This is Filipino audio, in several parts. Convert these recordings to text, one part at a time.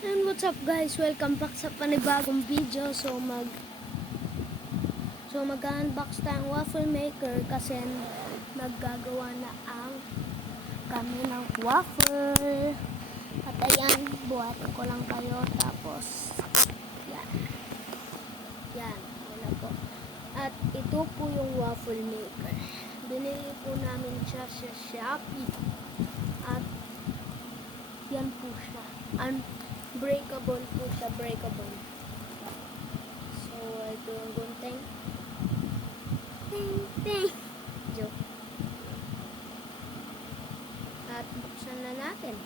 And what's up guys? Welcome back sa panibagong video. Mag-unbox tayong waffle maker kasi naggagawa na ang kami ng waffle. At ayan, buhatin ko lang kayo. Tapos, yan. Yan, wala po. At ito po yung waffle maker. Binili po namin siya sa Shopee. At yan po siya. Breakable po siya, breakable. So, ito yung gunting. Ting. Joke. At buksan na natin.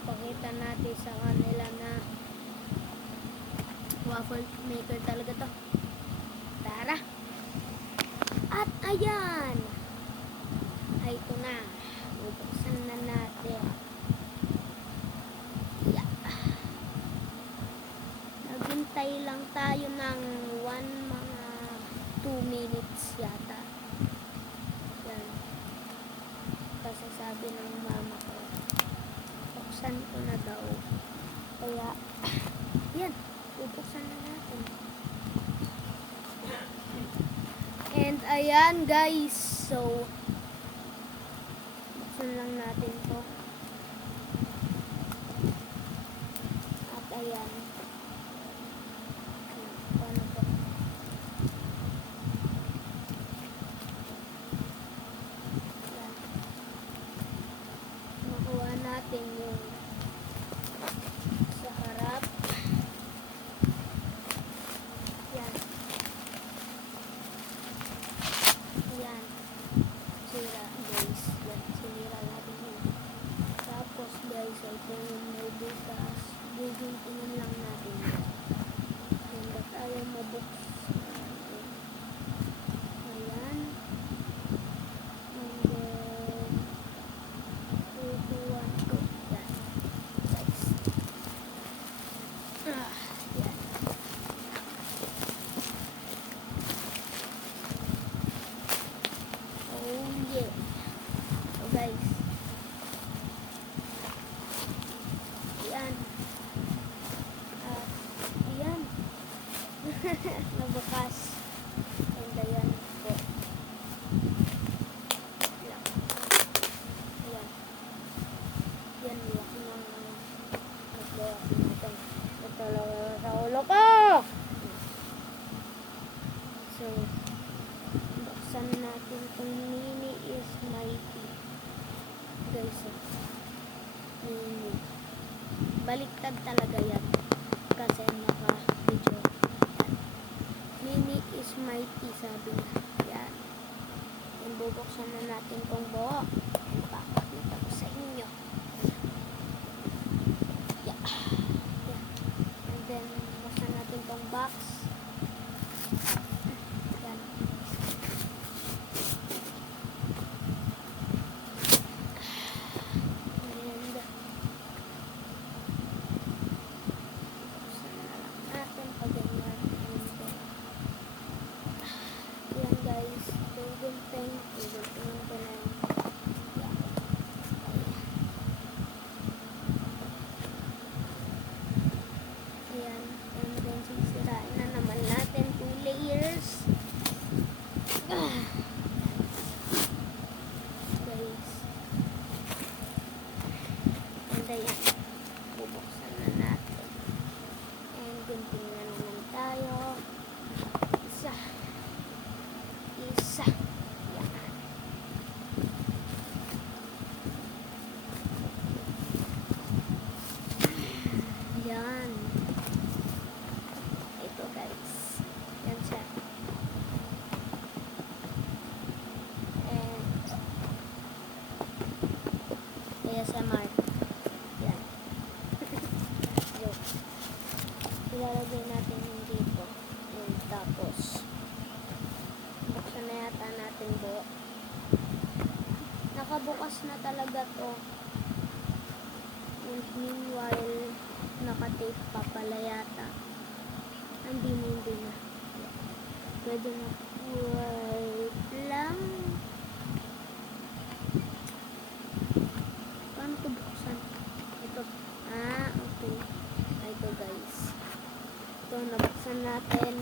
Ipakita natin sa kanila na waffle maker talaga to. Tara! At ayan! Ay, ito na. Buksan na natin. Naghintay lang tayo ng mga 2 minutes yata. Yan. Kasi sabi ng mama ko, buksan ko na daw. Kaya, yan. Bubuksan na natin. And ayan guys. So, buksan lang natin to. At ayan. Natin yung sa harap. Yan. Yan. Sira guys. Yan. Sinira natin yun. Tapos guys, ito yung may butas. Guguntingin lang natin. Yan. Ba't ayaw mabuksan? Ayan. Guys, yan. Yan. Nabukas. And ayan po. Yan. Ayan. Yan, laki ng nagbawa natin. Ito lang sa ulo ko! So, buksan natin itong mini is mighty. Guys, mini. Baliktad talaga yan. Kasi naka-video. Mini is mighty, sabi niya. Yan. And bubuksan na natin itong buo. And papakita ko sa inyo. Yeah. Yeah. And then, buksan natin itong box. Yan. Ayan, bubuksan na natin. And gunting na naman tayo. Isa. Yan. Yan. Ito guys. Yan siya. And ASMR. Ilalagay natin yung dito. And tapos, buksan na yata natin buo. Nakabukas na talaga to. And meanwhile, nakatape pa pala yata. Hindi na. Pwede na. Wait lang. Paano ito buksan? Ito. Okay. Ito, nabuksan natin.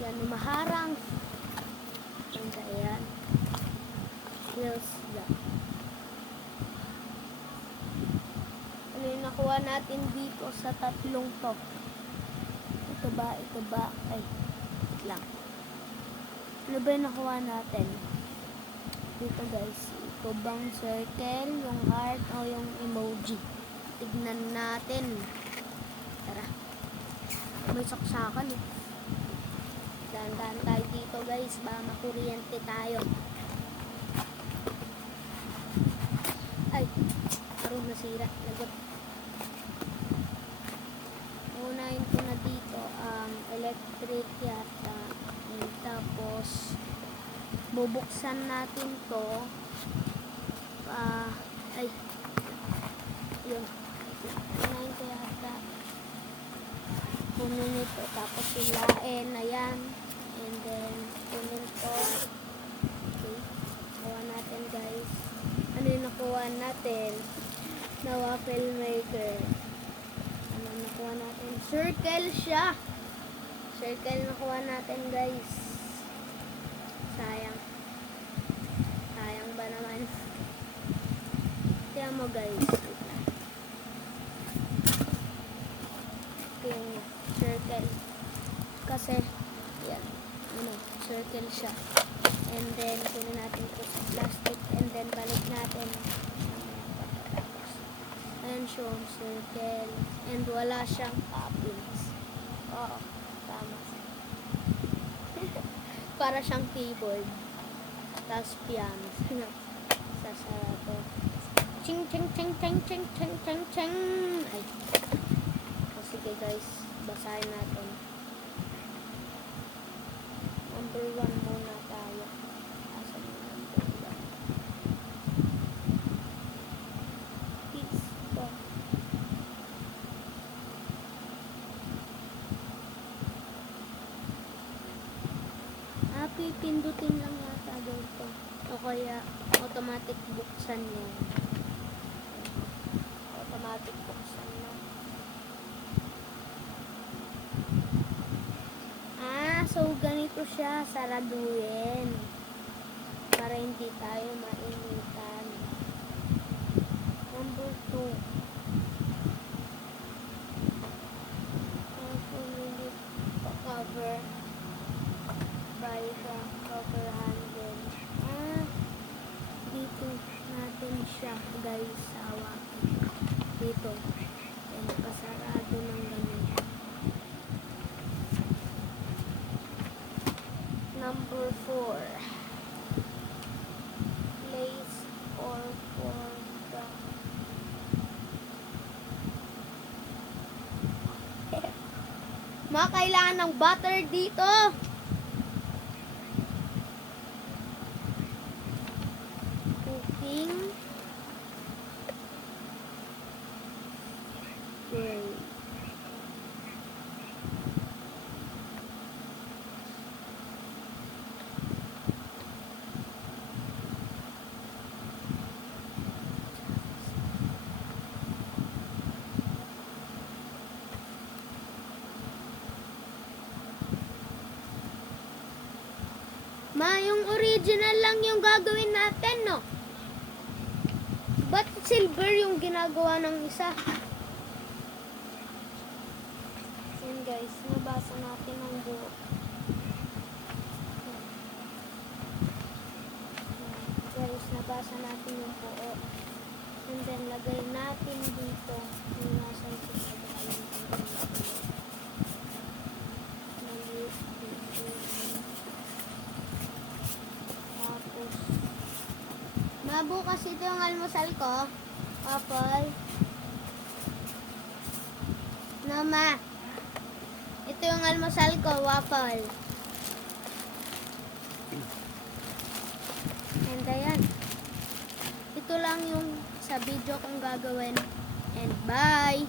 Yan, maharang. And ayan. Here's that. Ano yung nakuha natin dito sa tatlong to? Ito ba? Ito ba? Ay, wait lang. Ano ba yung nakuha natin? Dito guys. Ito bang circle, yung heart, o yung emoji? Tignan natin. Tara. May saksakan eh. Dahan-dahan tayo dito guys. Baka makuryente tayo. Ay. Parang nasira. Lagot. Unahin ko na dito. Electric yata. And tapos bubuksan natin to. Ay. Yun. Unahin ko yata. Kunin ito. Tapos hilain. Ayan. And then kunin to. Okay. Nakuha natin guys. Ano yung nakuha natin? Na waffle maker. Ano nakuha natin? Circle siya. Circle nakuha natin guys. Sayang. Sayang ba naman? Kaya mo guys. Okay, circle. Kasi, yan. Ano, circle siya. And then, kunin natin ito sa plastic. And then, balik natin. Ayan siya, circle. And wala siyang toppings. Oo, tama. Para siyang keyboard. Tapos piano. Sasarado. Ching, ching, ching, ching, ching, ching, ching, ching. Ay. So, sige guys, basahin natin. Number 1 muna tayo. Asan yung number 1? Peace. Ito. Pipindutin lang yata daw ito. O kaya, automatic buksan yun. Automatic buksan na. So ganito siya, saraduhin. Para hindi tayo mainitan. Number 2. Pumilit pa-cover. By the cover handle. Dito natin siya guys, hawakan. Dito. And pasarado ng ganun. Number 4. Place or for the kailangan ng butter dito. Cooking. Gray. Yung original lang yung gagawin natin, no? Ba't silver yung ginagawa ng isa? Yan guys, nabasa natin ang buo. Guys, nabasa natin yung buo. And then, lagay natin dito yung nasa isip. Bukas ito yung almusal ko. Apple. No, ma. Ito yung almusal ko, waffle. And ayan. Ito lang yung sa video kong gagawin. And bye!